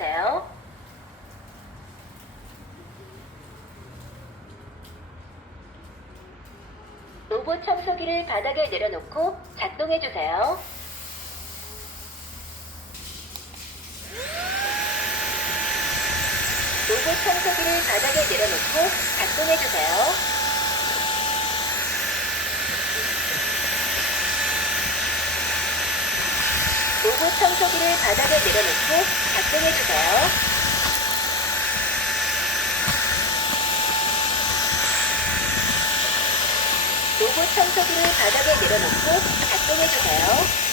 주세요. 로봇 청소기를 바닥에 내려놓고 작동해 주세요. 로봇 청소기를 바닥에 내려놓고 작동해 주세요. 로봇 청소기를 바닥에 내려놓고 작동해 주세요. 로봇 청소기를 바닥에 내려놓고 작동해 주세요.